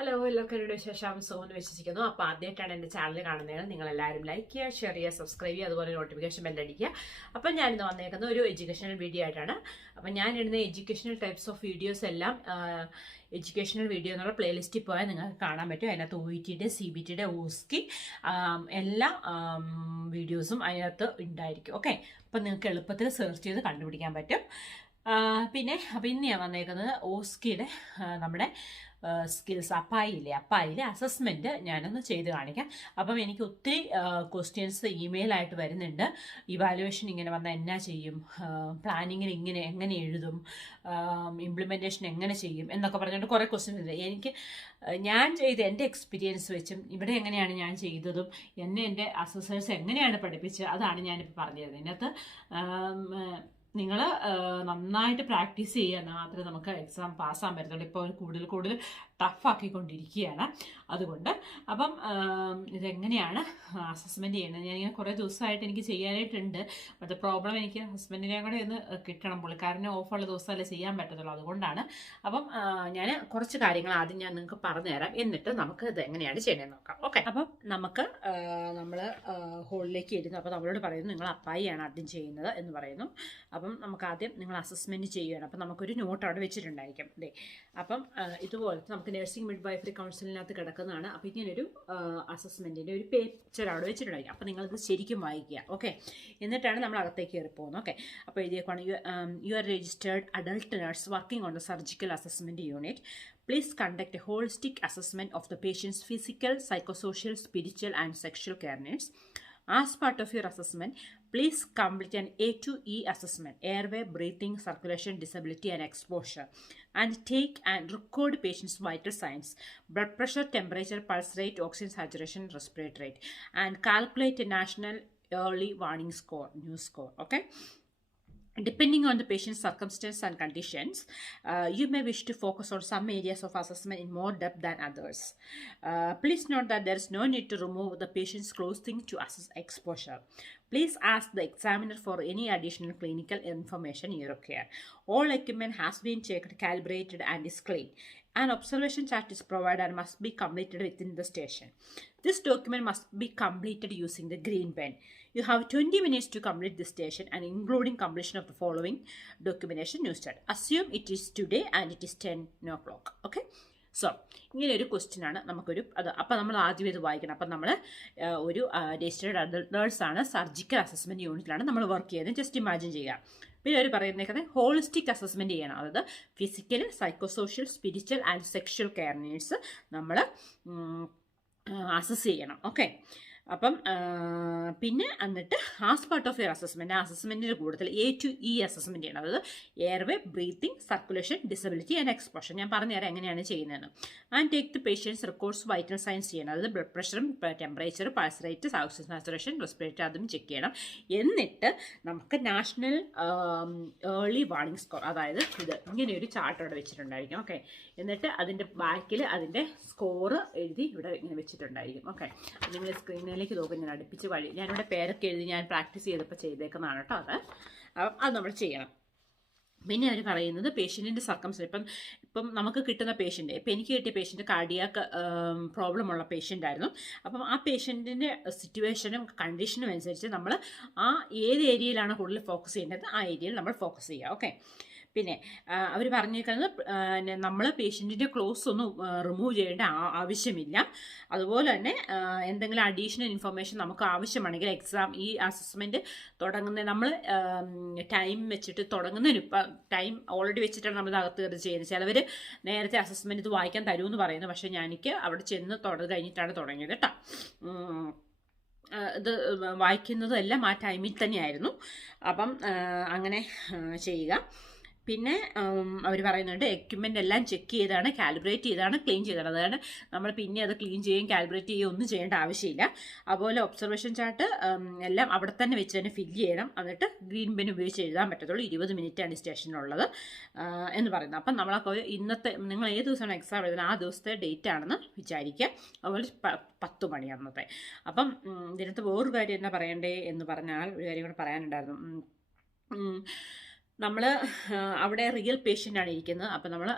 Hello എല്ലാവർക്കും ശേഷം സോന്ന് വിശ്വസിക്കുന്നു. അപ്പോൾ ആദ്യമായിട്ടാണ് എൻ്റെ ചാനൽ കാണുന്നത്. നിങ്ങളെല്ലാവരും ലൈക്ക് ചെയ്യുക, ഷെയർ ചെയ്യുക, സബ്സ്ക്രൈബ് ചെയ്യുക, അതുപോലെ നോട്ടിഫിക്കേഷൻ ബെല്ലടിക്കുക. അപ്പം ഞാനിന്ന് വന്നേക്കുന്നത് ഒരു എഡ്യൂക്കേഷണൽ വീഡിയോ ആയിട്ടാണ്. അപ്പം ഞാൻ ഇടുന്ന എഡ്യൂക്കേഷണൽ ടൈപ്സ് ഓഫ് വീഡിയോസ് എല്ലാം എഡ്യൂക്കേഷണൽ വീഡിയോ എന്നുള്ള പ്ലേലിസ്റ്റിൽ പോയാൽ നിങ്ങൾക്ക് കാണാൻ പറ്റും. അതിനകത്ത് OETയുടെ CBTയുടെ OSCE എല്ലാ വീഡിയോസും അതിനകത്ത് ഉണ്ടായിരിക്കും. ഓക്കെ, അപ്പം നിങ്ങൾക്ക് എളുപ്പത്തിൽ സെർച്ച് ചെയ്ത് കണ്ടുപിടിക്കാൻ പറ്റും. പിന്നെ അപ്പം ഇന്ന് ഞാൻ വന്നേക്കുന്നത് OSCEയുടെ നമ്മുടെ സ്കിൽസ് അപ്പായിലെ അസസ്മെൻറ്റ് ഞാനൊന്ന് ചെയ്ത് കാണിക്കാം. അപ്പം എനിക്ക് ഒത്തിരി ക്വസ്റ്റ്യൻസ് ഇമെയിലായിട്ട് വരുന്നുണ്ട്. ഇവാലുവേഷൻ ഇങ്ങനെ വന്നാൽ എന്നാ ചെയ്യും, പ്ലാനിങ്ങിന് എങ്ങനെ എഴുതും, ഇംപ്ലിമെൻറ്റേഷൻ എങ്ങനെ ചെയ്യും എന്നൊക്കെ പറഞ്ഞുകൊണ്ട് കുറേ ക്വസ്റ്റ്യൻസ് ഉണ്ട്. എനിക്ക് ഞാൻ ചെയ്ത എൻ്റെ എക്സ്പീരിയൻസ് വെച്ചും ഇവിടെ എങ്ങനെയാണ് ഞാൻ ചെയ്തതും എൻ്റെ അസസേഴ്സ് എങ്ങനെയാണ് പഠിപ്പിച്ചത് അതാണ് ഞാനിപ്പോൾ പറഞ്ഞു തരുന്നത്. ഇതിനകത്ത് നിങ്ങൾ നന്നായിട്ട് പ്രാക്ടീസ് ചെയ്യുക മാത്രമേ നമുക്ക് എക്സാം പാസ്സാകാൻ പറ്റത്തുള്ളൂ. ഇപ്പോൾ കൂടുതൽ ടഫാക്കിക്കൊണ്ടിരിക്കുകയാണ്. അതുകൊണ്ട് അപ്പം ഇതെങ്ങനെയാണ് അസസ്മെൻറ്റ് ചെയ്യുന്നത് ഞാനിങ്ങനെ കുറേ ദിവസമായിട്ട് എനിക്ക് ചെയ്യാനായിട്ടുണ്ട്. ബട്ട് പ്രോബ്ലം എനിക്ക് ഹസ്ബൻഡിനെ കൂടെ ഒന്ന് കിട്ടണം. പുള്ളിക്കാരന് ഓഫുള്ള ദിവസമല്ലേ ചെയ്യാൻ പറ്റത്തുള്ളൂ. അതുകൊണ്ടാണ്. അപ്പം ഞാൻ കുറച്ച് കാര്യങ്ങൾ ആദ്യം ഞാൻ നിങ്ങൾക്ക് പറഞ്ഞു തരാം, എന്നിട്ട് നമുക്ക് ഇത് എങ്ങനെയാണ് ചെയ്യണമെന്ന് നോക്കാം. ഓക്കെ, അപ്പം നമ്മൾ ഹോളിലേക്ക് ഇരുന്നു. അപ്പോൾ നമ്മളോട് പറയുന്നു നിങ്ങൾ അപ്പായിയാണ് ആദ്യം ചെയ്യുന്നത് എന്ന് പറയുന്നു. അപ്പം നമുക്ക് ആദ്യം നിങ്ങൾ അസസ്മെൻറ്റ് ചെയ്യുകയാണ്. അപ്പം നമുക്കൊരു നോട്ട് അവിടെ വെച്ചിട്ടുണ്ടായിരിക്കും. അതെ, അപ്പം ഇതുപോലത്തെ നമുക്ക് നഴ്സിംഗ് മിഡ്വൈഫറി കൗൺസിലിനകത്ത് കിടക്കുന്നതാണ്. അപ്പോൾ ഇങ്ങനൊരു അസസ്മെൻറ്റിൻ്റെ ഒരു പേപ്പർ അവിടെ വെച്ചിട്ടുണ്ടായിരിക്കും. അപ്പോൾ നിങ്ങളിത് ശരിക്കും വായിക്കുക. ഓക്കെ, എന്നിട്ടാണ് നമ്മൾ അകത്തേക്ക് കയറി പോകുന്നത്. ഓക്കെ, അപ്പോൾ എഴുതിയേക്കാണ് you are registered adult nurse working on the surgical assessment unit. Please conduct a holistic assessment of the patient's physical, psychosocial, spiritual and sexual care needs. As part of your assessment, please complete an A to E assessment, airway, breathing, circulation, disability and exposure, and take and record patient's vital signs, blood pressure, temperature, pulse rate, oxygen saturation, respiratory rate, and calculate a national early warning score, news score. Okay. Depending on the patient's circumstances and conditions, you may wish to focus on some areas of assessment in more depth than others. Please note that there is no need to remove the patient's clothing to assess exposure. Please ask the examiner for any additional clinical information you require. All equipment has been checked, calibrated and is clean. An observation chart is provided and must be completed within the station. This document must be completed using the green pen. You have 20 minutes to complete this station and including completion of the following documentation you start. Assume it is today and it is 10 o'clock. Okay. So ഇങ്ങനെ ഒരു question ആണ് നമുക്കൊരു അപ്പം നമ്മൾ ആദ്യം ഇത് വായിക്കണം. അപ്പം നമ്മൾ ഒരു രജിസ്റ്റേർഡ് അഡൾട്ട് നേഴ്സാണ്, സർജിക്കൽ അസസ്മെൻറ്റ് യൂണിറ്റിലാണ് നമ്മൾ വർക്ക് ചെയ്യുന്നത്. ജസ്റ്റ് ഇമാജിൻ ചെയ്യുക. പിന്നെ അവർ പറയുന്നേക്കുന്നത് ഹോളിസ്റ്റിക് അസസ്മെൻറ്റ് ചെയ്യണം. അതായത് physical, psychosocial, spiritual and sexual care needs നമ്മൾ അസസ് ചെയ്യണം. ഓക്കെ, അപ്പം പിന്നെ എന്നിട്ട് as part of your assessment, ആ അസസ്മെൻറ്റിൻ്റെ കൂട്ടത്തിൽ A to E അസസ്മെൻറ്റ് ചെയ്യണം. അതായത് airway, breathing, circulation, disability and exposure. ഞാൻ പറഞ്ഞുതരാം എങ്ങനെയാണ് ചെയ്യുന്നതെന്ന്. And take the patient's records vital signs ചെയ്യണം. അതായത് ബ്ലഡ് പ്രഷറും temperature, pulse rate, oxygen saturation, respiratory അതും ചെക്ക് ചെയ്യണം. എന്നിട്ട് നമുക്ക് നാഷണൽ ഏർലി വാർണിംഗ് സ്കോർ, അതായത് ഇത് ഇങ്ങനെയൊരു ചാർട്ട് അവിടെ വെച്ചിട്ടുണ്ടായിരിക്കും. ഓക്കെ, എന്നിട്ട് അതിൻ്റെ ബാക്കിൽ അതിൻ്റെ സ്കോർ എഴുതി ഇവിടെ ഇങ്ങനെ വെച്ചിട്ടുണ്ടായിരിക്കും. ഓക്കെ, നിങ്ങൾ സ്ക്രീനിലേക്ക് നോക്കും. ഞാൻ അടുപ്പിച്ച് ഞാനിവിടെ പേരൊക്കെ എഴുതി ഞാൻ പ്രാക്ടീസ് ചെയ്തപ്പോൾ ചെയ്തേക്കുന്നതാണ് കേട്ടോ. അത് നമ്മൾ ചെയ്യണം. പിന്നെ അവർ പറയുന്നത് പേഷ്യൻറ്റിൻ്റെ സർക്കംസ്റ്റൻസ്. ഇപ്പം നമുക്ക് കിട്ടുന്ന പേഷ്യൻ്റ്, ഇപ്പം എനിക്ക് കിട്ടിയ പേഷ്യൻ്റ് കാർഡിയാക്ക് പ്രോബ്ലം ഉള്ള പേഷ്യൻ്റ് ആയിരുന്നു. അപ്പം ആ പേഷ്യൻറ്റിൻ്റെ സിറ്റുവേഷനും കണ്ടീഷനും അനുസരിച്ച് നമ്മൾ ആ ഏത് ഏരിയയിലാണ് കൂടുതൽ ഫോക്കസ് ചെയ്യേണ്ടത് ആ ഏരിയയിൽ നമ്മൾ ഫോക്കസ് ചെയ്യുക. ഓക്കെ, പിന്നെ അവർ പറഞ്ഞേക്കുന്നത് നമ്മൾ പേഷ്യൻറ്റിൻ്റെ ക്ലോത്ത്സ് ഒന്നും റിമൂവ് ചെയ്യേണ്ട ആവശ്യമില്ല. അതുപോലെ തന്നെ എന്തെങ്കിലും അഡീഷണൽ ഇൻഫർമേഷൻ നമുക്ക് ആവശ്യമാണെങ്കിൽ ഈ അസസ്മെൻറ്റ് തുടങ്ങുന്ന നമ്മൾ ടൈം വെച്ചിട്ട് തുടങ്ങുന്നതിന് ഇപ്പം ടൈം ഓൾറെഡി വെച്ചിട്ടാണ് നമ്മൾ അകത്ത് കയറി ചെയ്യുന്നത്. ചിലവർ നേരത്തെ അസസ്മെൻറ്റ് ഇത് വായിക്കാൻ തരുമെന്ന് പറയുന്നു. പക്ഷേ എനിക്ക് അവിടെ ചെന്ന് കഴിഞ്ഞിട്ടാണ് തുടങ്ങിയത് കേട്ടോ. ഇത് വായിക്കുന്നതെല്ലാം ആ ടൈമിൽ തന്നെയായിരുന്നു. അപ്പം അങ്ങനെ ചെയ്യുക. പിന്നെ അവർ പറയുന്നുണ്ട് എക്യുപ്മെൻ്റ് എല്ലാം ചെക്ക് ചെയ്താണ്, കാലിബ്രേറ്റ് ചെയ്താണ്, ക്ലീൻ ചെയ്താണ്. അതാണ് നമ്മൾ പിന്നെ അത് ക്ലീൻ ചെയ്യുകയും കാലിബ്രേറ്റ് ചെയ്യുകയും ഒന്നും ചെയ്യേണ്ട ആവശ്യമില്ല. അതുപോലെ ഒബ്സർവേഷൻ ചാർട്ട് എല്ലാം അവിടെ തന്നെ വെച്ച് തന്നെ ഫില്ല് ചെയ്യണം. എന്നിട്ട് ഗ്രീൻ പെൻ ഉപയോഗിച്ച് എഴുതാൻ പറ്റത്തുള്ളൂ. 20 മിനിറ്റാണ് സ്റ്റേഷനുള്ളത് എന്ന് പറയുന്നത്. അപ്പം നമ്മളൊക്കെ ഇന്നത്തെ നിങ്ങൾ ഏത് ദിവസമാണ് എക്സാം എഴുതുന്നത് ആ ദിവസത്തെ ഡേറ്റ് ആണെന്ന് വിചാരിക്കുക. അതുപോലെ 10 മണി അന്നത്തെ. അപ്പം ഇതിനകത്ത് വേറൊരു കാര്യം എന്നാ പറയണ്ടേ എന്ന് പറഞ്ഞാൽ ഒരു കാര്യം കൂടെ പറയാനുണ്ടായിരുന്നു. നമ്മൾ അവിടെ റിയൽ പേഷ്യൻ്റാണ് ഇരിക്കുന്നത്. അപ്പോൾ നമ്മൾ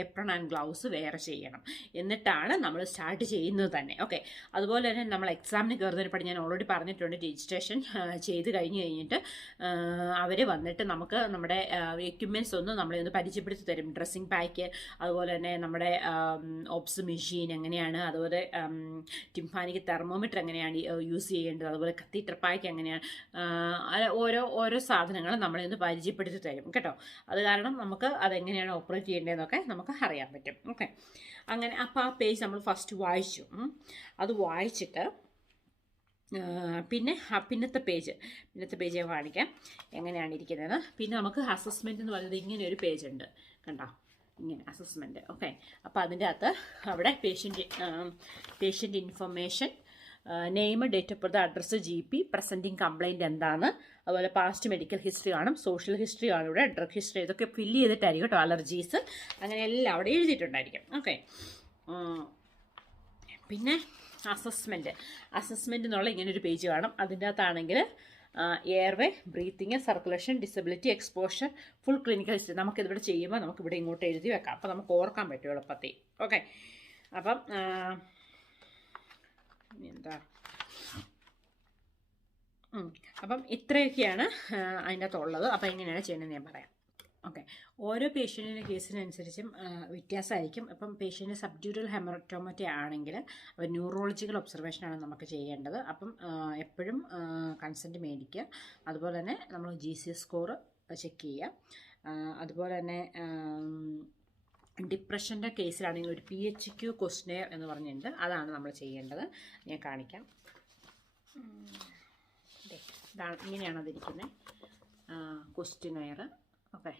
ഏപ്രൺ ആൻഡ് ഗ്ലൗസ് വേറെ ചെയ്യണം, എന്നിട്ടാണ് നമ്മൾ സ്റ്റാർട്ട് ചെയ്യുന്നത് തന്നെ. ഓക്കെ, അതുപോലെ തന്നെ നമ്മൾ എക്സാമിന് കയറുന്നതിന് ഞാൻ ഓൾറെഡി പറഞ്ഞിട്ടുണ്ട്, രജിസ്ട്രേഷൻ ചെയ്ത് കഴിഞ്ഞിട്ട് അവർ വന്നിട്ട് നമുക്ക് നമ്മുടെ എക്യുപ്മെൻറ്റ്സ് ഒന്ന് നമ്മളെ ഒന്ന് പരിചയപ്പെടുത്തി തരും. ഡ്രസ്സിങ് പാക്ക്, അതുപോലെ തന്നെ നമ്മുടെ ഓപ്സ് മെഷീൻ എങ്ങനെയാണ്, അതുപോലെ ടിംഫാനിക്ക് തെർമോമീറ്റർ എങ്ങനെയാണ് യൂസ് ചെയ്യേണ്ടത്, അതുപോലെ കത്തീറ്റർ പാക്ക് എങ്ങനെയാണ്, ഓരോ സാധനങ്ങൾ നമ്മളെ ഒന്ന് പരിചയപ്പെടുത്തി തരും കേട്ടോ. അത് കാരണം നമുക്ക് അതെങ്ങനെയാണ് ഓപ്പറേറ്റ് ചെയ്യേണ്ടതെന്നൊക്കെ നമുക്ക് അറിയാൻ പറ്റും. ഓക്കെ, അങ്ങനെ അപ്പോൾ ആ പേജ് നമ്മൾ ഫസ്റ്റ് വായിച്ചു. അത് വായിച്ചിട്ട് പിന്നത്തെ പേജ് ഞാൻ കാണിക്കാം എങ്ങനെയാണ് ഇരിക്കുന്നത്. പിന്നെ നമുക്ക് അസസ്മെൻ്റ് എന്ന് പറയുന്നത് ഇങ്ങനെ ഒരു പേജ് ഉണ്ട് കണ്ടോ, ഇങ്ങനെ അസസ്മെൻറ്റ്. ഓക്കെ, അപ്പോൾ അതിൻ്റെ അകത്ത് അവിടെ patient information, name, date of birth, address, GP, presenting complaint എന്താണ്, അതുപോലെ പാസ്റ്റ് മെഡിക്കൽ ഹിസ്റ്ററി കാണും, സോഷ്യൽ ഹിസ്റ്ററി കാണും, ഇവിടെ ഡ്രഗ് ഹിസ്റ്ററി, ഇതൊക്കെ ഫില്ല് ചെയ്തിട്ടായിരിക്കും കേട്ടോ. അലർജീസ് അങ്ങനെ എല്ലാം അവിടെ എഴുതിയിട്ടുണ്ടായിരിക്കും. ഓക്കെ, പിന്നെ അസസ്മെൻ്റ് എന്നുള്ള ഇങ്ങനൊരു പേജ് കാണും. അതിൻ്റെ അകത്താണെങ്കിൽ airway, breathing, circulation, disability, exposure, full clinical history. നമുക്കിതിവിടെ ചെയ്യുമ്പോൾ നമുക്കിവിടെ ഇങ്ങോട്ട് എഴുതി വെക്കാം, അപ്പോൾ നമുക്ക് ഓർക്കാൻ പറ്റും എളുപ്പത്തിൽ. ഓക്കെ, അപ്പം ഇത്രയൊക്കെയാണ് അതിൻ്റെ അകത്തുള്ളത്. അപ്പോൾ എങ്ങനെയാണ് ചെയ്യുന്നത് ഞാൻ പറയാം. ഓക്കെ, ഓരോ പേഷ്യൻറ്റിൻ്റെ കേസിനനുസരിച്ചും വ്യത്യാസമായിരിക്കും. അപ്പം പേഷ്യൻ്റ് സബ്ഡ്യൂറൽ ഹെമറ്റോമറ്റ ആണെങ്കിൽ അവർ ന്യൂറോളജിക്കൽ ഒബ്സർവേഷനാണ് നമുക്ക് ചെയ്യേണ്ടത്. അപ്പം എപ്പോഴും കൺസെൻറ്റ് മേടിക്കുക. അതുപോലെ തന്നെ നമ്മൾ GCS സ്കോർ ചെക്ക് ചെയ്യുക. അതുപോലെ തന്നെ ഡിപ്രഷൻ്റെ കേസിലാണെങ്കിൽ ഒരു PHQ ക്വസ്റ്റ്യനെയർ എന്ന് പറഞ്ഞിട്ടുണ്ട്, അതാണ് നമ്മൾ ചെയ്യേണ്ടത്. ഞാൻ കാണിക്കാം. ഇങ്ങനെയാണ് അതിരിക്കുന്നത്, ക്വസ്റ്റ്യനെയർ. ഓക്കെ,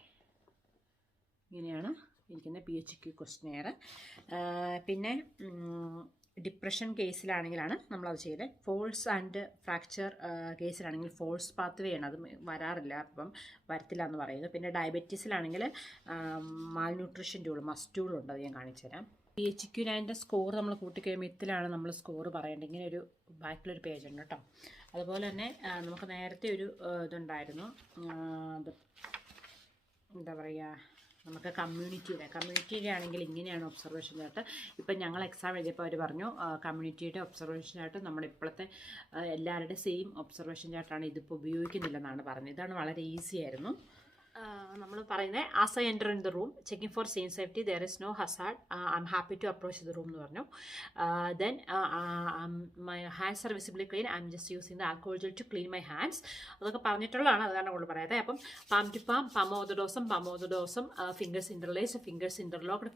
ഇങ്ങനെയാണ് ഇരിക്കുന്നത് PHQ ക്വസ്റ്റ്യനെയർ. പിന്നെ ഡിപ്രഷൻ കേസിലാണെങ്കിലാണ് നമ്മളത് ചെയ്യുന്നത്. ഫോൾസ് ആൻഡ് ഫ്രാക്ചർ കേസിലാണെങ്കിൽ ഫോൾസ് പാത്ത് വേ ആണ്, അത് വരാറില്ല, അപ്പം വരത്തില്ല എന്ന് പറയുന്നത്. പിന്നെ ഡയബറ്റീസിലാണെങ്കിൽ മാൽന്യൂട്രീഷൻ ടൂൾ, മസ്റ്റ് ടൂൾ ഉണ്ട്, അത് ഞാൻ കാണിച്ചു തരാം. PHQ-9 സ്കോർ നമ്മൾ കൂട്ടിക്കഴിയുമ്പോൾ ഇതിലാണ് നമ്മൾ സ്കോർ പറയേണ്ടത്. ഇങ്ങനെ ഒരു ബാക്കിലൊരു പേജ് ഉണ്ട് കേട്ടോ. അതുപോലെ തന്നെ നമുക്ക് നേരത്തെ ഒരു ഇതുണ്ടായിരുന്നു, അത് എന്താ പറയുക, നമുക്ക് കമ്മ്യൂണിറ്റിയുടെ ആണെങ്കിൽ ഇങ്ങനെയാണ് ഒബ്സർവേഷൻ ചാർട്ട്. ഇപ്പം ഞങ്ങൾ എക്സാം എഴുതിയപ്പോൾ അവർ പറഞ്ഞു കമ്മ്യൂണിറ്റിയുടെ ഒബ്സർവേഷൻ ചാർട്ട് നമ്മുടെ ഇപ്പോഴത്തെ എല്ലാവരുടെയും സെയിം ഒബ്സർവേഷൻ ചാർട്ടാണ്, ഇതിപ്പോൾ ഉപയോഗിക്കുന്നില്ലെന്നാണ് പറഞ്ഞത്. ഇതാണ് വളരെ ഈസി ആയിരുന്നു. നമ്മൾ പറയുന്നത് as I enter in the room checking for same safety, there is no hazard, I am happy to approach the room എന്ന് പറഞ്ഞു. Then my hands are visibly clean, I am just using the alcohol gel to clean my hands. അതൊക്കെ പറഞ്ഞിട്ടുള്ളതാണ്, അത് കാരണം കൊണ്ട് പറയാതെ. അപ്പം palm to palm of the dorsum, fingers interlaced, fingers interlocked,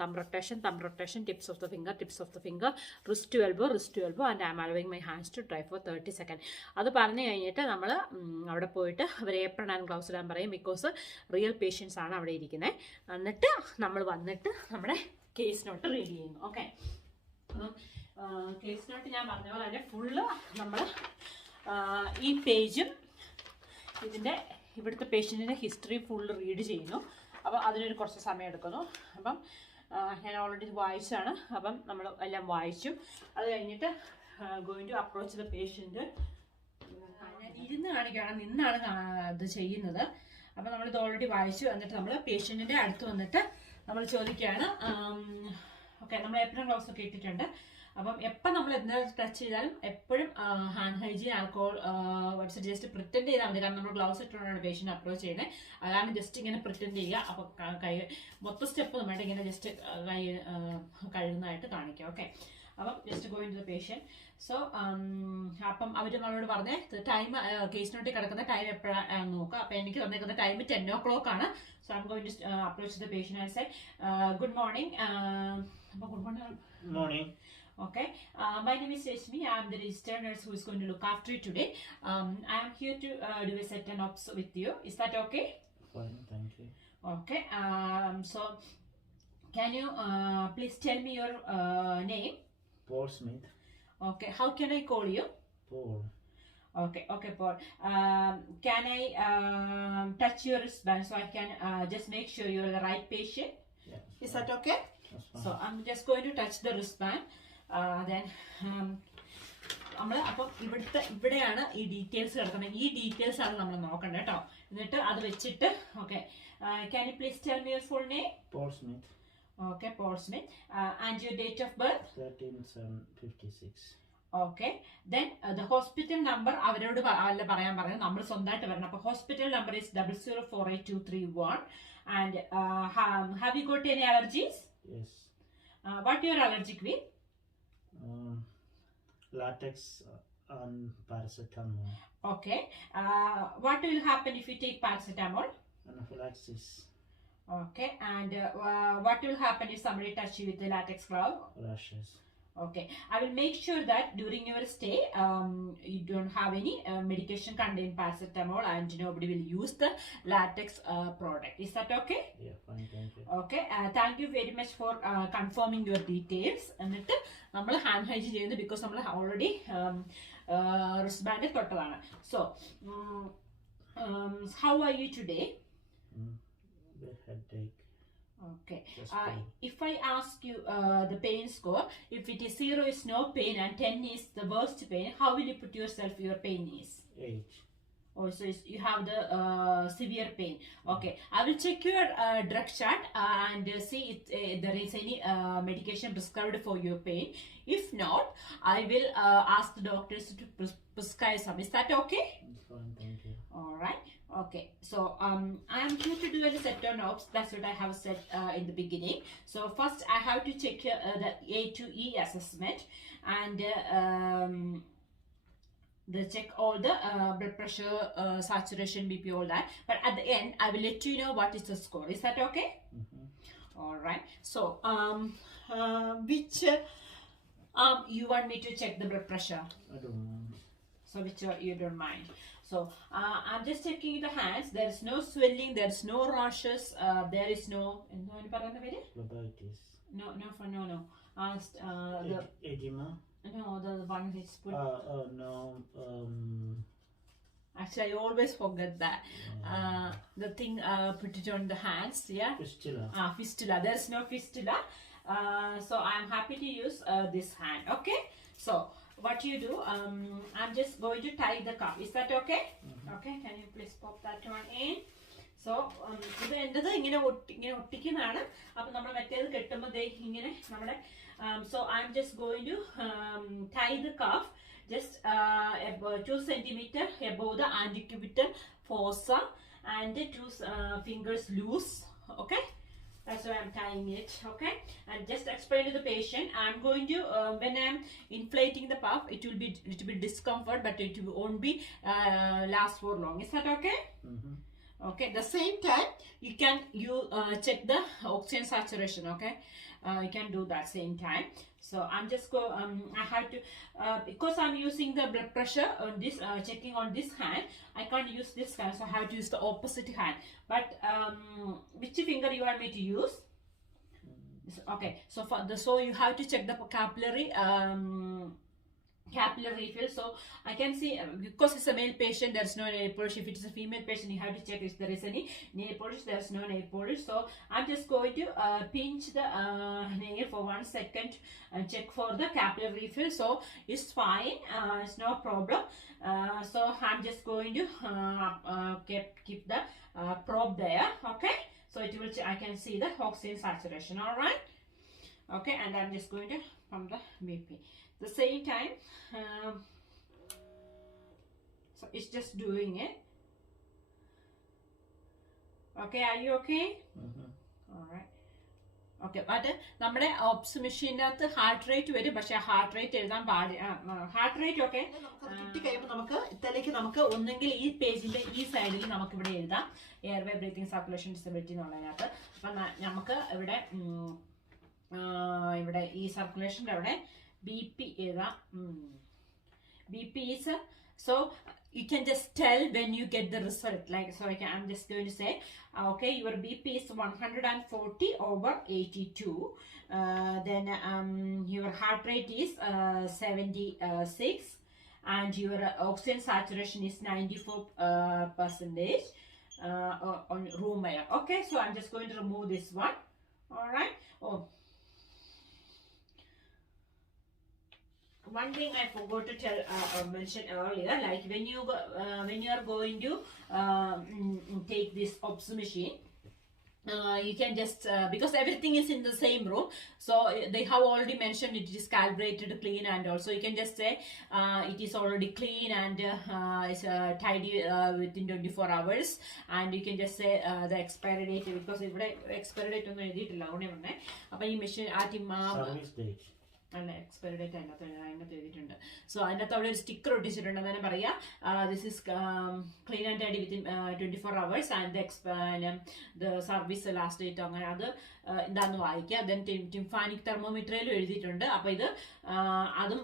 thumb rotation, tips of the finger, wrist to elbow, and I am allowing my hands to dry for 30 second. അത് പറഞ്ഞു കഴിഞ്ഞിട്ട് നമ്മൾ അവിടെ പോയിട്ട് അവർ ഏപ്രൺ ആൻഡ് ഗ്ലൗസ് ഇടാൻ പറയും, because real patients ആണ് അവിടെ ഇരിക്കുന്നത്. എന്നിട്ട് നമ്മൾ വന്നിട്ട് നമ്മുടെ കേസ് നോട്ട് റീഡ് ചെയ്യുന്നു. ഓക്കെ, കേസ് നോട്ട് ഞാൻ പറഞ്ഞ പോലെ തന്നെ ഫുള്ള് നമ്മൾ ഈ പേജും ഇവിടുത്തെ പേഷ്യൻറ്റിൻ്റെ ഹിസ്റ്ററി ഫുള്ള് റീഡ് ചെയ്യുന്നു. അപ്പം അതിനൊരു കുറച്ച് സമയം എടുക്കുന്നു. അപ്പം ഞാൻ ഓൾറെഡി വായിച്ചാണ്, അപ്പം നമ്മൾ എല്ലാം വായിച്ചു. അത് കഴിഞ്ഞിട്ട് going to approach the patient. ഞാൻ ഇരുന്ന് കാണിക്കുകയാണ്, നിന്നാണ് ഇത് ചെയ്യുന്നത്. അപ്പം നമ്മളിത് ഓൾറെഡി വായിച്ചു. എന്നിട്ട് നമ്മൾ പേഷ്യൻറ്റിൻ്റെ അടുത്ത് വന്നിട്ട് നമ്മൾ ചോദിക്കുകയാണ്. ഓക്കെ, നമ്മൾ ഏപ്രിൽ ഗ്ലൗസ് ഒക്കെ ഇട്ടിട്ടുണ്ട്. അപ്പം എപ്പം നമ്മൾ എന്തായാലും ടച്ച് ചെയ്താലും എപ്പോഴും hand hygiene, alcohol just pretend ചെയ്താൽ മതി. കാരണം നമ്മൾ ഗ്ലൗസ് ഇട്ടുകൊണ്ടാണ് പേഷ്യൻ്റ് അപ്രോച്ച് ചെയ്യുന്നത്. അതാണ് ജസ്റ്റ് ഇങ്ങനെ പ്രിറ്റൻഡ് ചെയ്യുക. അപ്പം കൈ മൊത്തം സ്റ്റെപ്പ് നമ്മുടെ ഇങ്ങനെ ജസ്റ്റ് കൈ കഴുകുന്നതായിട്ട് കാണിക്കുക. ഓക്കെ, അപ്പം just going to the patient. So അപ്പം അവർ നമ്മളോട് പറഞ്ഞ ടൈം, കേസ് നോട്ടിൽ കിടക്കുന്ന ടൈം എപ്പോഴാണ് നോക്കുക. അപ്പം എനിക്ക് തന്നേക്കുന്ന ടൈം 10 o'clock ആണ്. So I am going to approach the patient and say good morning. അപ്പോൾ good morning. Okay, my name is Reshmi. I am the registered nurse who is going to look after you today. I am here to do a set and ops with you. Is that okay? Fine, thank you. Okay, so can you please tell me your name? Paul Smith. Okay, how can I call you? Paul. Okay, Paul. Can I touch your wristband so I can just make sure you are the right patient? Yeah. Is that okay? That's fine. So I'm just going to touch the wristband. Then നമ്മൾ അപ്പം ഇവിടെയാണ് ഈ details കിടക്കുന്നത്. ഈ details ആണ് നമ്മൾ നോക്കേണ്ടത് കേട്ടോ. എന്നിട്ട് അത് വെച്ചിട്ട് okay. Can you please tell me your full name? Paul Smith. Okay, Paul Smith. And your date of birth? 13/7/56. Okay. Then the hospital number അവരോട് അല്ല പറയാൻ പറയുന്നത്, നമ്മൾ സ്വന്തമായിട്ട് വരണം. അപ്പോൾ hospital number is 004823 and have you got any allergies? Yes. What you are allergic with? Latex and paracetamol. Okay. What will happen if you take paracetamol? Anaphylaxis. Okay. And what will happen if somebody touch you with the latex glove? Rashes. Okay. I will make sure that during your stay you don't have any medication contain paracetamol and nobody will use the latex product. Is that okay? Yeah, fine, thank you. Okay. Thank you very much for confirming your details. എന്നിട്ട് നമ്മൾ hand hygiene ചെയ്യുന്നത് because നമ്മൾ already wristband തൊട്ടതാണ്. സോ how are you today? The headache. Okay. Just pain. If I ask you the pain score, if it is 0 is no pain and 10 is the worst pain, how will you put yourself your pain is? 8. Oh, so you have the severe pain. Okay. I will check your drug chart and see if there is any medication prescribed for your pain. If not, I will ask the doctors to prescribe some. Is that okay? Fine, thank you. All right. Okay. So I am here to do a set of notes. That's what I have said in the beginning. So first I have to check the A to E assessment and they check all the blood pressure, saturation, BP, all that. But at the end, I will let you know what is the score. Is that okay? All right. So which you want me to check the blood pressure? I don't know. So which you don't mind. So I'm just checking the hands. There is no swelling. There is no rashes. There is no. Phlebitis. No. Edema. No, the one is put. No. Actually, I always forget that. The thing put it on the hands. Yeah. Fistula. Fistula. There is no fistula. So I'm happy to use this hand. Okay. So what you do? I'm just going to tie the cuff. Is that okay? Okay. Can you please pop that one in? So ഇത് എൻ്റെത് ഇങ്ങനെ ഒട്ടിക്കുന്നതാണ്. അപ്പം നമ്മൾ മറ്റേത് കെട്ടുമ്പോൾ ഇങ്ങനെ നമ്മുടെ so I'm just going to tie the cuff just 2 centimeter above the antecubital fossa and 2 fingers loose. Okay. That's why I'm tying it. Okay. And just explain to the patient, I'm going to when I'm inflating the puff, it will be little bit discomfort, but it won't be last for long. Is that okay? Okay. The same time you can check the oxygen saturation. Okay. You can do that same time. So I'm just I have to because I'm using the blood pressure on this checking on this hand, I can't use this hand, so I have to use the opposite hand. But which finger you want me to use? Okay. So you have to check the capillary refill. So I can see because it's a male patient, there's no nail polish. If it is a female patient, you have to check if there is any nail polish. There's no nail polish. So I'm just going to pinch the nail for 1 second and check for the capillary refill. So it's fine. It's no problem. So I'm just going to keep the probe there. Okay. So it will. I can see the oxygen saturation. All right. Okay. And I'm just going to pump the BP. The same time, so it's just doing it. Okay, are you okay? All right. Okay, but നമ്മുടെ ops മെഷീനകത്ത് heart rate വരും, പക്ഷെ heart rate എഴുതാൻ heart rate ഒക്കെ കിട്ടി കഴിയുമ്പോൾ നമുക്ക് ഇതിലേക്ക് നമുക്ക് ഒന്നെങ്കിൽ ഈ പേജിന്റെ ഈ സൈഡിൽ നമുക്ക് ഇവിടെ എഴുതാം എയർവേ ബ്രീത്തിങ് സർക്കുലേഷൻ ഡിസബിലിറ്റി എന്നുള്ളതിനകത്ത്. അപ്പം നമുക്ക് ഇവിടെ ഈ സർക്കുലേഷൻ്റെ അവിടെ BP BP is so you can just tell when you get the result. Like so, I'm just going to say, okay, your BP is 140/82. Then your heart rate is 76, and your oxygen saturation is 94% on room air. Okay, so I'm just going to remove this one. All right. one thing I forgot to tell mention earlier, like when you are going to take this OSCE machine, you can just because everything is in the same room, so they have already mentioned it is calibrated, clean, and also you can just say it is already clean and it's tidy within 24 hours, and you can just say the expiry date, because ഇവിടെ expiry date ഒന്നും എഴുതിയിട്ടില്ല അതുകൊണ്ടേ പറഞ്ഞേ. അപ്പം ഈ machine Service date. അല്ല, expiry date അതിനകത്ത് എഴുതിയിട്ടുണ്ട്. സോ അതിനകത്ത് അവിടെ ഒരു സ്റ്റിക്കർ ഒട്ടിച്ചിട്ടുണ്ട്. അങ്ങനെ പറയാം, this is clean and tidy within 24 hours and the service last date, അങ്ങനെ അത് എന്താന്ന് വായിക്കുക. ദെൻ ടിംഫാനിക് തെർമോമീറ്ററിലും എഴുതിയിട്ടുണ്ട്. അപ്പൊ ഇത് അതും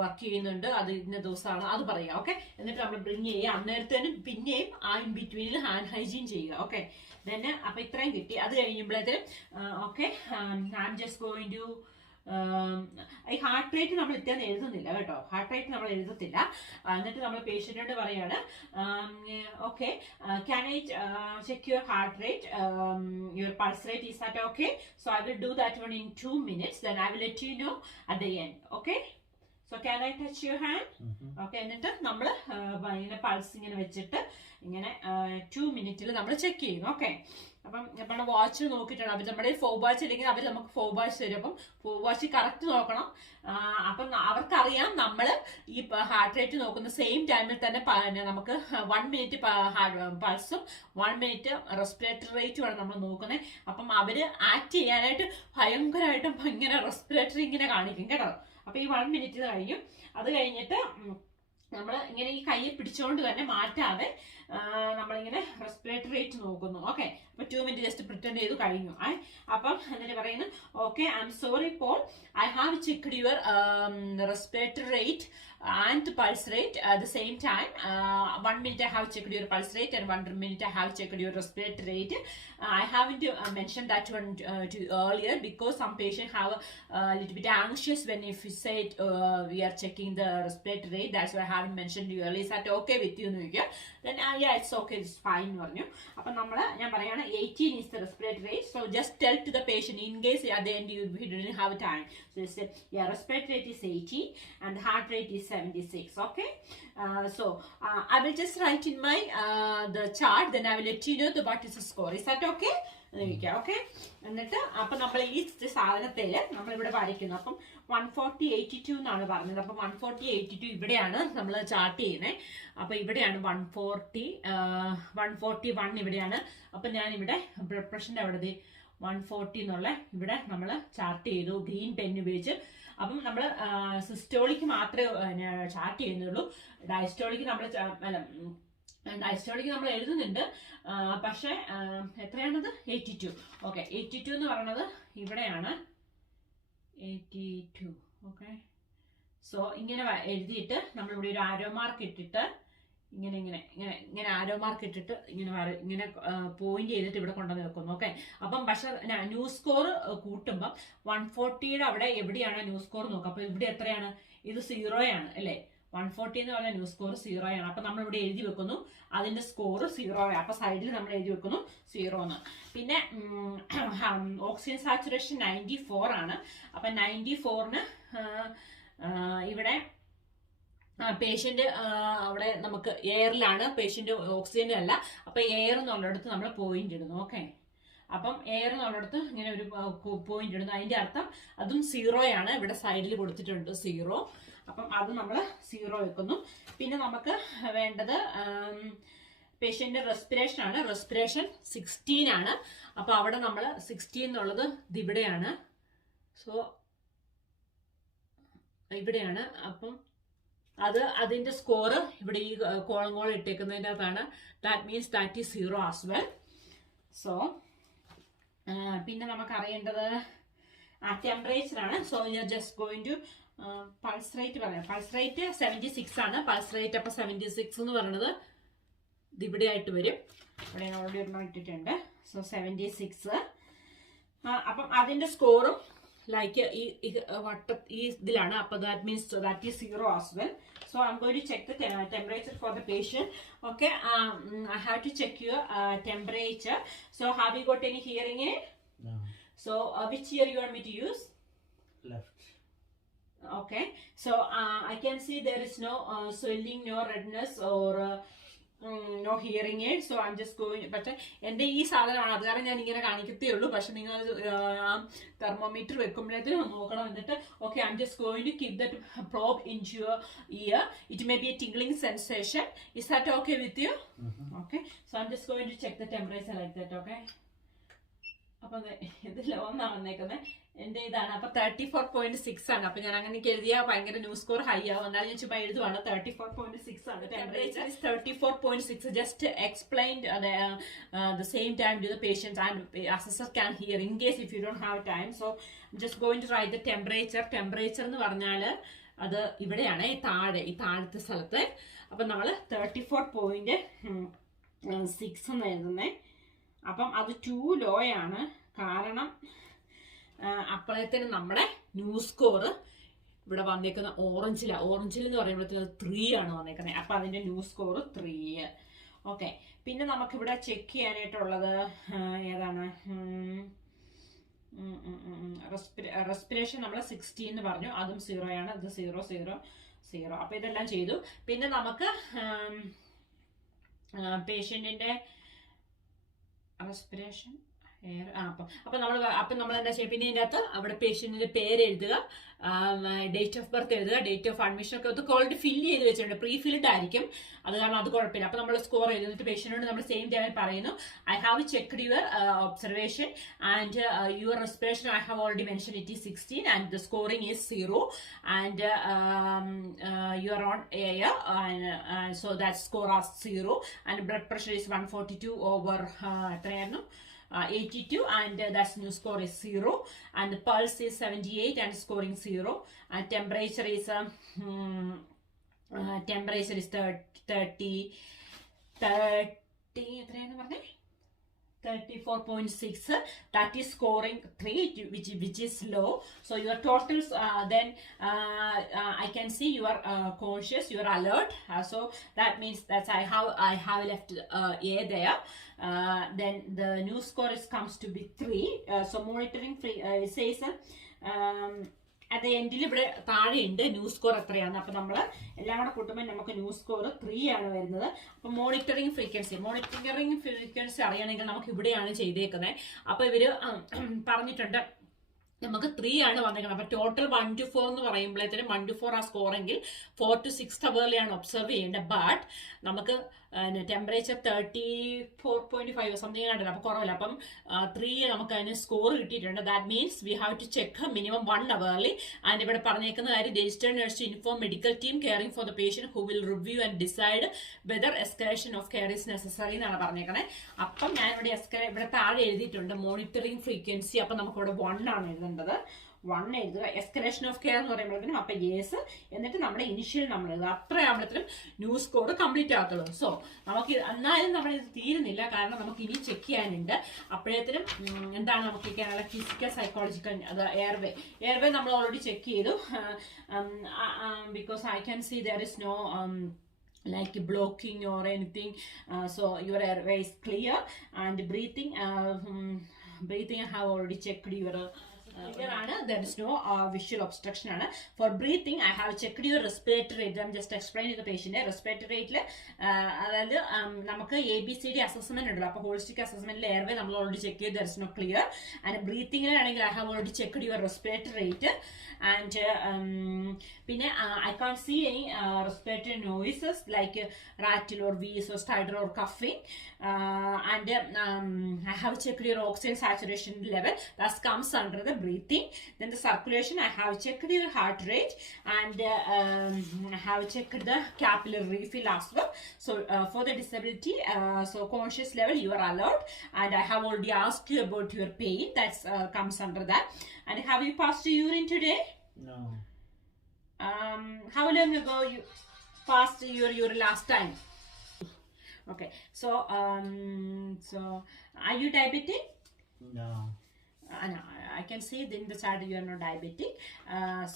വർക്ക് ചെയ്യുന്നുണ്ട്, അത് ഇന്ന ദിവസമാണ്, അത് പറയാം. ഓക്കെ, എന്നിട്ട് നമ്മൾ ബ്രിങ് ചെയ്യുക. അന്നേരത്തേനും പിന്നെയും ആ ഇൻ ബിറ്റ്വീനിൽ ഹാൻഡ് ഹൈജീൻ ചെയ്യുക. ഓക്കെ, ദെൻ അപ്പൊ ഇത്രയും കിട്ടി. അത് കഴിയുമ്പോഴത്തേനും okay, I am just going to ഈ ഹാർട്ട് റേറ്റ് നമ്മൾ ഇത്യാന്ന് എഴുതുന്നില്ല കേട്ടോ, ഹാർട്ട് റേറ്റ് നമ്മൾ എഴുതത്തില്ല. എന്നിട്ട് നമ്മൾ പേഷ്യന്റിനോട് പറയാണ്, okay, can I check your heart rate, your pulse rate, is that okay? So I will do that one in 2 minutes, then I will let you know at the end. Okay, so can I touch your hand? Okay, എന്നിട്ട് നമ്മൾ ഇങ്ങനെ pulse ഇങ്ങനെ വെച്ചിട്ട് ഇങ്ങനെ 2 minutes നമ്മൾ check ചെയ്യും. Okay, അപ്പം നമ്മുടെ വാച്ച് നോക്കിയിട്ടാണ്. അപ്പം നമ്മുടെ ഫോ വാച്ച് അല്ലെങ്കിൽ അവർ നമുക്ക് ഫോ വാച്ച് തരും. അപ്പം ഫോ വാച്ച് കറക്റ്റ് നോക്കണം. അപ്പം അവർക്കറിയാം നമ്മൾ ഈ ഹാർട്ട് റേറ്റ് നോക്കുന്ന സെയിം ടൈമിൽ തന്നെ നമുക്ക് 1 minute പൾസും 1 minute റെസ്പിറേറ്ററി റേറ്റുമാണ് നമ്മൾ നോക്കുന്നത്. അപ്പം അവര് ആക്ട് ചെയ്യാനായിട്ട് ഭയങ്കരമായിട്ടും ഇങ്ങനെ റെസ്പിറേറ്ററി ഇങ്ങനെ കാണിക്കും കേട്ടോ. അപ്പൊ ഈ 1 minute കഴിഞ്ഞു. അത് കഴിഞ്ഞിട്ട് നമ്മൾ ഇങ്ങനെ ഈ കൈ പിടിച്ചുകൊണ്ട് തന്നെ മാറ്റാതെ നമ്മളിങ്ങനെ റെസ്പിറേറ്ററി റേറ്റ് നോക്കുന്നു. ഓക്കെ, അപ്പൊ 2 minutes ജസ്റ്റ് പ്രിറ്റൻഡ് ചെയ്തു കഴിഞ്ഞു. അപ്പം എന്നിട്ട് പറയുന്നു, okay, I am sorry Paul, I have checked your respiratory rate and pulse rate at the same time. 1 minute I have checked your pulse rate and 1 minute I have checked your respiratory rate. I haven't mentioned that one to you earlier because some patients have a little bit anxious when if we said we are checking the respiratory rate. That's why I haven't mentioned you earlier. Is that okay with you? Then yeah, it's okay, it's fine. അപ്പം നമ്മൾ ഞാൻ പറയാണ് 18 is the respiratory rate. So just tell to the patient in case at the end you didn't have time. So you say, yeah, respiratory rate is 18 and the heart rate is 76. Okay, so I will just write in my the chart, then I will let you know what is the score. Is that okay? Okay, എന്നിട്ട് അപ്പൊ നമ്മൾ ഈ സാധനത്തില് നമ്മളിവിടെ വരയ്ക്കുന്നു. അപ്പം 140/82 എന്നാണ് പറഞ്ഞത്. അപ്പം 140/82 ഇവിടെയാണ് നമ്മൾ ചാർട്ട് ചെയ്യുന്നത്. അപ്പൊ ഇവിടെയാണ് 141 ഇവിടെയാണ്. അപ്പൊ ഞാൻ ഇവിടെ ബ്ലഡ് പ്രഷറിന്റെ അവിടെ 140 എന്നുള്ള ഇവിടെ നമ്മൾ ചാർട്ട് ചെയ്തു ഗ്രീൻ പെൻ ഉപയോഗിച്ച്. അപ്പം നമ്മൾ സിസ്റ്റോളിക്ക് മാത്രമേ ചാർട്ട് ചെയ്യുന്നുള്ളൂ. ഡയസ്റ്റോളിക്ക് നമ്മൾ ഡയസ്റ്റോളിക്ക് നമ്മൾ എഴുതുന്നുണ്ട്. പക്ഷെ എത്രയാണത്? 82. ഓക്കെ, 82 എന്ന് പറയുന്നത് ഇവിടെയാണ് 82. ഓക്കെ, സോ ഇങ്ങനെ എഴുതിയിട്ട് നമ്മളിവിടെ ഒരു ആരോ മാർക്ക് ഇട്ടിട്ട് ഇങ്ങനെ ഇങ്ങനെ ഇങ്ങനെ ഇങ്ങനെ ആരോ മാർക്ക് ഇട്ടിട്ട് ഇങ്ങനെ പോയിന്റ് ചെയ്തിട്ട് ഇവിടെ കൊണ്ടുവന്ന് വെക്കുന്നു. ഓക്കെ, അപ്പം പക്ഷെ ന്യൂ സ്കോർ കൂട്ടുമ്പം 140യുടെ അവിടെ എവിടെയാണ് ന്യൂ സ്കോർ നോക്കുക. അപ്പൊ ഇവിടെ എത്രയാണ്? ഇത് 0 ആണ് അല്ലേ? 140 എന്ന് പറഞ്ഞാൽ ന്യൂ സ്കോർ 0 ആണ്. അപ്പൊ നമ്മൾ ഇവിടെ എഴുതി വെക്കുന്നു അതിന്റെ സ്കോർ 0 ആണ്. അപ്പൊ സൈഡിൽ നമ്മൾ എഴുതി വെക്കുന്നു 0 എന്ന്. പിന്നെ ഓക്സിജൻ സാച്ചുറേഷൻ 94 ആണ്. അപ്പൊ 94ന് ഇവിടെ പേഷ്യന്റ് അവിടെ നമുക്ക് എയറിലാണ്, പേഷ്യന്റ് ഓക്സിജൻ അല്ല. അപ്പൊ എയർ എന്നുള്ളിടത്ത് നമ്മൾ പോയിന്റ് ഇടുന്നു. ഓക്കെ, അപ്പം എയർ എന്നുള്ളിടത്ത് ഇങ്ങനെ ഒരു പോയിന്റ് ഇടുന്നു. അതിന്റെ അർത്ഥം അതും 0 ആണ്. ഇവിടെ സൈഡിൽ കൊടുത്തിട്ടുണ്ട് 0. അപ്പം അത് നമ്മൾ 0 വെക്കുന്നു. പിന്നെ നമുക്ക് വേണ്ടത് പേഷ്യന്റ് റെസ്പിറേഷൻ ആണ്. റെസ്പിറേഷൻ 16 ആണ്. അപ്പൊ അവിടെ നമ്മൾ 16 എന്നുള്ളത് ഇവിടെയാണ്. സോ ഇവിടെയാണ്. അപ്പം അതിന്റെ സ്കോർ ഇവിടെ ഈ കോളം ഇട്ടേക്കുന്നതിൻ്റെ അകത്താണ്. That means that is 0 as well. So പിന്നെ നമുക്ക് അറിയേണ്ടത് ടെമ്പറേച്ചർ ആണ്. So you are just going to pulse rate പറയാം. പൾസ് റേറ്റ് 76 ആണ്. പൾസ് റേറ്റ് അപ്പൊ 76 എന്ന് പറയുന്നത് ഇവിടെ ആയിട്ട് വരും. ഇവിടെ ഞാൻ ഓൾറെഡി ഒരെണ്ണം ഇട്ടിട്ടുണ്ട്. സോ 76. അപ്പം അതിന്റെ സ്കോറും ലൈക്ക് ഈ ഇതിലാണ്. അപ്പൊ that means that is 0 as well. So I'm going to check the temperature for the patient. Okay, I have to check your temperature. So have you got any hearing aid? No. So which ear you want me to use? Left. Okay, so I can see there is no swelling, no redness, or no hearing aid. So I'm just going, പക്ഷെ എൻ്റെ ഈ സാധനമാണ്, അത് കാരണം ഞാൻ ഇങ്ങനെ കാണിക്കത്തേ ഉള്ളൂ. പക്ഷെ നിങ്ങൾ തെർമോമീറ്റർ വെക്കുമ്പോഴത്തേനും നോക്കണം. എന്നിട്ട് okay, I'm just going to keep that probe into your ear. It may be a tingling sensation. Is that okay with you? Okay, so I'm just going to check the temperature like that. Okay, അപ്പം ഇതിൽ ഒന്നാണ് വന്നേക്കുന്നത്, എൻ്റെ ഇതാണ്. അപ്പം 34.6 ആണ്. അപ്പം ഞാൻ അങ്ങനെ എഴുതിയാൽ ഭയങ്കര ന്യൂസ് സ്കോർ ഹൈ ആവും. എന്നാലും ഞാൻ ചുമ്മാ എഴുതുവാണ്. 34.6 ആണ്. Temperature is 34.6. Just explain the same time to the patients, and assessor can hear in case if you don't have time. So I'm just going to write the temperature. Temperature എന്ന് പറഞ്ഞാൽ അത് ഇവിടെയാണ്, ഈ താഴത്തെ സ്ഥലത്ത്. അപ്പം നമ്മൾ 34.6 എന്ന് എഴുതുന്നത്. അപ്പം അത് ടു ലോ ആണ്. കാരണം അപ്പോഴത്തേന് നമ്മുടെ ന്യൂസ് സ്കോർ ഇവിടെ വന്നേക്കുന്ന ഓറഞ്ചിൽ എന്ന് പറയുമ്പോഴത്തേന് 3 ആണ് വന്നേക്കുന്നത്. അപ്പം അതിൻ്റെ ന്യൂസ് സ്കോർ 3. ഓക്കെ, പിന്നെ നമുക്കിവിടെ ചെക്ക് ചെയ്യാനായിട്ടുള്ളത് ഏതാണ്? റെസ്പിറേഷൻ നമ്മൾ 60 എന്ന് പറഞ്ഞു, അതും 0 ആണ്. അത് 0 0 0. അപ്പം ഇതെല്ലാം ചെയ്തു. പിന്നെ നമുക്ക് പേഷ്യൻറ്റിൻ്റെ റെസ്പിറേഷൻ അപ്പം നമ്മൾ എന്താ ചെയ്യുക, പിന്നെ ഇതിൻ്റെ അകത്ത് അവിടെ പേഷ്യൻറ്റിൻ്റെ പേര് എഴുതുക, ഡേറ്റ് ഓഫ് ബർത്ത് എഴുതുക, ഡേറ്റ് ഓഫ് അഡ്മിഷൻ ഒക്കെ ഇത് ഓൾറെഡി ഫില്ല് ചെയ്ത് വെച്ചിട്ടുണ്ട്. പ്രീ ഫിൽഡ് ആയിരിക്കും, അത് കാരണം അത് കുഴപ്പമില്ല. അപ്പം നമ്മൾ സ്കോർ എഴുതിട്ട് പേഷ്യൻറ്റിനോട് നമ്മൾ സെയിം ടൈമിൽ പറയുന്നു, I have checked your observation and your respiration I have already mention it is 16 and the scoring is 0 and you are on air, so that score as 0 and blood pressure is 142 over എത്രയായിരുന്നു 82, and that's new score is 0, and the pulse is 78 and scoring 0, and temperature is 34.6. That is scoring 3, which is low. So your totals, then I can see you are conscious, you are alert. So that means that I have left A there. Then the new score comes to be 3. So monitoring free says at the end ഇവിടെ താഴെയുണ്ട് news score എത്രയാണ്. അപ്പം നമ്മൾ എല്ലാം കൂടെ കൂട്ടുമ്പോൾ നമുക്ക് news score 3 ആണ് വരുന്നത്. അപ്പം മോണിറ്ററിങ് ഫ്രീക്വൻസി അറിയണമെങ്കിൽ നമുക്ക് ഇവിടെയാണ് ചെയ്തേക്കുന്നത്. അപ്പോൾ ഇവർ പറഞ്ഞിട്ടുണ്ട് നമുക്ക് 3 ആണ് വന്നേക്കുന്നത്. അപ്പോൾ ടോട്ടൽ 1 to 4 എന്ന് പറയുമ്പോഴത്തേനും 1 to 4 ആ സ്കോറെങ്കിൽ 4 to 6 അവറിലാണ് ഒബ്സർവ് ചെയ്യേണ്ടത്. ബട്ട് നമുക്ക് ടെമ്പറേച്ചർ 34.5 സംതിങ് ആണല്ലോ, അപ്പോൾ കുറവില്ല. അപ്പം 3 നമുക്ക് അതിന് സ്കോർ കിട്ടിയിട്ടുണ്ട്. That means we have to check minimum 1 hourly. And ഇവിടെ പറഞ്ഞേക്കുന്ന കാര്യം, registered nurse to inform medical team caring for the patient who will review and decide whether escalation of care is necessary എന്നാണ് പറഞ്ഞേക്കണേ. അപ്പം ഞാൻ ഇവിടെ താഴെ എഴുതിയിട്ടുണ്ട് മോണിറ്ററിംഗ് ഫ്രീക്വൻസി. അപ്പം നമുക്ക് ഇവിടെ 1 ആണ് എഴുതേണ്ടത്. 1 എഴുതുക. എസ്കലേഷൻ ഓഫ് കെയർ എന്ന് പറയുമ്പോഴത്തേനും അപ്പം യെസ്, എന്നിട്ട് നമ്മുടെ ഇനിഷ്യൽ നമ്മൾ എഴുതുക. അത്രയാകുമ്പോഴത്തേനും ന്യൂസ് സ്കോർ കംപ്ലീറ്റ് ആകത്തുള്ളൂ. സോ നമുക്ക് എന്നാലും നമ്മളിത് തീരുന്നില്ല, കാരണം നമുക്ക് ഇനി ചെക്ക് ചെയ്യാനുണ്ട്. അപ്പോഴത്തേനും എന്താണ് നമുക്ക് ചെയ്യാനുള്ള ഫിസിക്കൽ സൈക്കോളജിക്കൽ, അത് എയർവേ നമ്മൾ ഓൾറെഡി ചെക്ക് ചെയ്തു. Because I can see there is no like blocking or anything, so your airway is clear. And breathing I have already checked your there is no visual obstruction. For breathing I have checked your respiratory rate. I'm just explaining to the patient. Respiratory rate അതായത് നമുക്ക് ABCD assessment ഉണ്ടല്ലോ. അപ്പോൾ holistic assessment airway നമ്മൾ already check ചെയ്തു, there is no clear. And breathing ആണെങ്കിൽ I have already checked your respiratory rate. And പിന്നെ I can't see any respiratory noises like rattle or wheeze or stutter or coughing. And I have checked your oxygen saturation level, that comes under the breathing. Then the circulation, I have checked your heart rate, and I have checked the capillary refill as well. So for the disability, so conscious level you are alert, and I have already asked you about your pain, that comes under that. And have you passed urine today? No. How long ago you passed your urine last time? Okay, so are you diabetic? No. No, I can see in the chart you are not diabetic.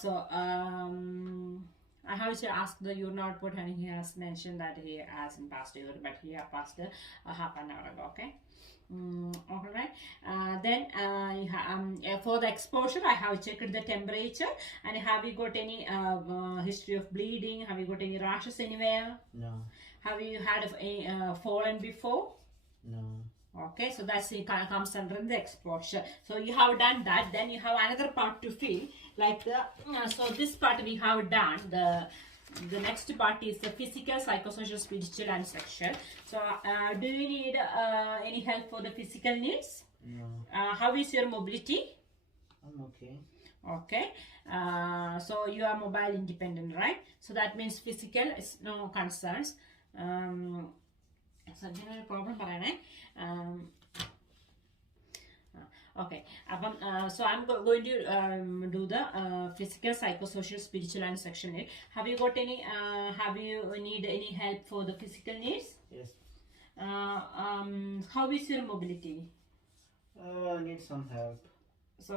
So I have to ask the urine output, and he has mentioned that he hasn't passed urine, but he has passed half an hour ago. Okay. All right. Then for the exposure, I have checked the temperature. And have you got any history of bleeding? Have you got any rashes anywhere? No. Have you had any fallen before? No. Okay, so that's it comes under the exposure. So you have done that. Then you have another part to fill, like the so this part we have done. The next part is the physical, psychosocial, spiritual, and sexual. So do you need any help for the physical needs? No. How is your mobility? I'm okay. Okay, so you are mobile independent, right? So that means physical is no concerns. So general problem parane. Okay, so I'm going to do the physical, psychosocial, spiritual, and sexual need. Have you got any? Have you need any help for the physical needs? Yes. How is your mobility? I need some help. So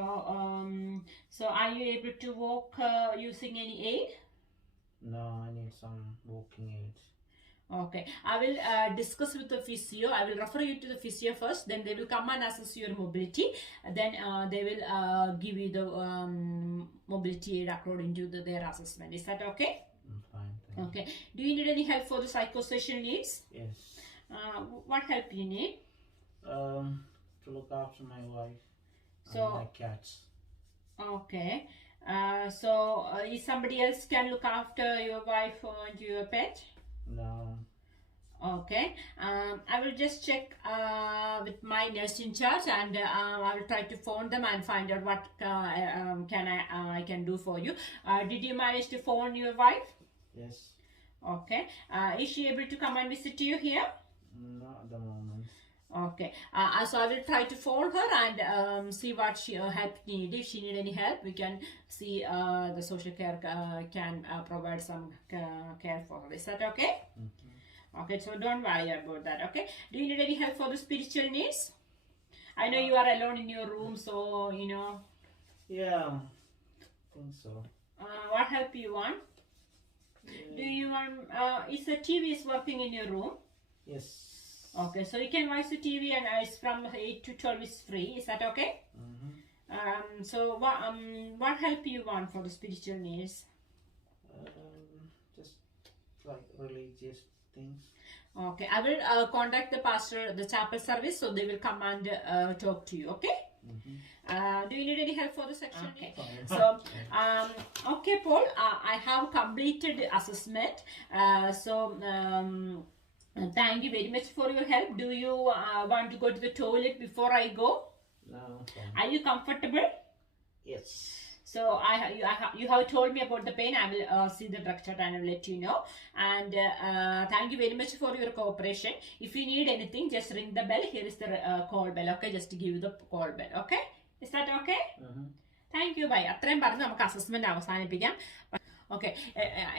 are you able to walk using any aid? No, I need some walking aids. Okay, I will discuss with the physio. I will refer you to the physio first. Then they will come and assess your mobility. Then they will give you the mobility aid according to their assessment. Is that okay? I'm fine. Thank Okay. Do you need any help for the psychosocial needs? you. Yes. What help you need? To look after my wife So- and my cats. Okay. So is somebody else can look after your wife and your pet? No. Okay, I will just check with my nurse in charge, and I will try to phone them and find out what I can do for you. Did you manage to phone your wife? Yes. Okay, is she able to come and visit you here? Not at the moment. Okay, so I will try to phone her and see what she help need. If she need any help, we can see the social care can provide some care for her. Is that okay? Mm-hmm. Okay, so don't worry about that. Okay, do you need any help for the spiritual needs? I know you are alone in your room, so you know. Yeah, I think so. What help you want? Do you want? Is the TV is working in your room? Yes. Okay, so you can watch the TV, and it's from 8 to 12 is free. Is that okay? Mm-hmm. So what help you want for the spiritual needs? Just like religious things. Okay, I will contact the pastor, the chapel service, so they will come and talk to you. Okay. Mm-hmm. Do you need any help for the section? Okay. Fine. So, okay, Paul, I have completed assessment. Thank you very much for your help. Do you want to go to the toilet before I go? No, fine. Are you comfortable? Yes. So you have told me about the pain. I will see the drug chart and I will let you know. And thank you very much for your cooperation. If you need anything, just ring the bell. Here is the call bell. Okay, just to give you the call bell. Okay, is that okay? Mm-hmm. Thank you. Bye. അത്രയും പറഞ്ഞ് നമുക്ക് assessment അവസാനിപ്പിക്കാം. Okay,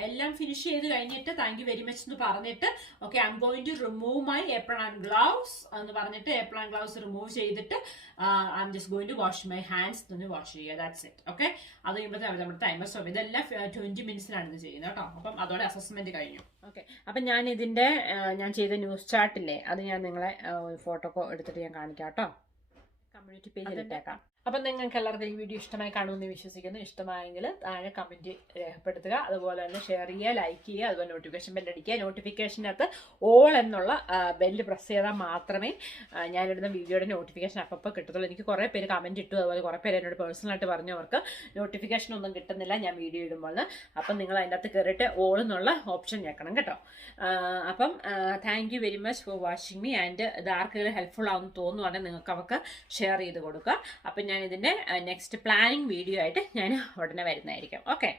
എല്ലാം finish ചെയ്ത് കഴിഞ്ഞിട്ട് thank you very much എന്ന് പറഞ്ഞിട്ട് okay, I am going to remove my apron and gloves എന്ന് പറഞ്ഞിട്ട് ഏപ്രൺ ആൻഡ് ഗ്ലൗസ് റിമൂവ് ചെയ്തിട്ട് I am just going to wash my hands എന്ന് വാഷ് ചെയ്യുക. That's it. ഓക്കെ, അത് കഴിയുമ്പോഴത്തെ നമ്മുടെ ടൈമർ സ്റ്റോപ്പ്. ഇതെല്ലാം 20 മിനിറ്റ്സിലാണ് ഇത് ചെയ്യുന്നത് കേട്ടോ. അപ്പം അതോടെ അസസ്മെന്റ് കഴിഞ്ഞു. ഓക്കെ, അപ്പം ഞാൻ ഇതിന്റെ ഞാൻ ചെയ്ത ന്യൂസ് ചാർട്ടില്ലേ, അത് ഞാൻ നിങ്ങളെ ഫോട്ടോ എടുത്തിട്ട് ഞാൻ കാണിക്കാം കേട്ടോ. കമ്മ്യൂണിറ്റി പേജിൽ ഇട്ടേക്കാം. അപ്പം നിങ്ങൾക്ക് എല്ലാവർക്കും ഈ വീഡിയോ ഇഷ്ടമായി കാണുമെന്ന് വിശ്വസിക്കുന്നു. ഇഷ്ടമായെങ്കിൽ താഴെ കമൻറ്റ് രേഖപ്പെടുത്തുക. അതുപോലെ തന്നെ ഷെയർ ചെയ്യുക, ലൈക്ക് ചെയ്യുക, അതുപോലെ നോട്ടിഫിക്കേഷൻ ബെല്ലടിക്കുക. നോട്ടിഫിക്കേഷനകത്ത് ഓൾ എന്നുള്ള ബെല്ല് പ്രസ് ചെയ്താൽ മാത്രമേ ഞാനിടുന്ന വീഡിയോയുടെ നോട്ടിഫിക്കേഷൻ അപ്പോൾ കിട്ടത്തുള്ളൂ. എനിക്ക് കുറേ പേര് കമൻറ്റ് ഇട്ടു, അതുപോലെ കുറേ പേര് എന്നോട് പേഴ്സണലായിട്ട് പറഞ്ഞു അവർക്ക് നോട്ടിഫിക്കേഷൻ ഒന്നും കിട്ടുന്നില്ല ഞാൻ വീഡിയോ ഇടുമ്പോൾ. അപ്പം നിങ്ങൾ അതിൻ്റെ അകത്ത് കയറിയിട്ട് ഓൾ എന്നുള്ള ഓപ്ഷൻ ഞെക്കണം കേട്ടോ. അപ്പം thank you very much for watching me. And ഇത് ആർക്കെങ്കിലും ഹെൽപ്ഫുൾ ആവുമെന്ന് തോന്നുവാണെങ്കിൽ നിങ്ങൾക്ക് അവർക്ക് ഷെയർ ചെയ്ത് കൊടുക്കുക. അപ്പം ഞാൻ ഇതിൻ്റെ നെക്സ്റ്റ് പ്ലാനിങ് വീഡിയോ ആയിട്ട് ഞാൻ ഉടനെ വരുന്നതായിരിക്കും. ഓക്കെ.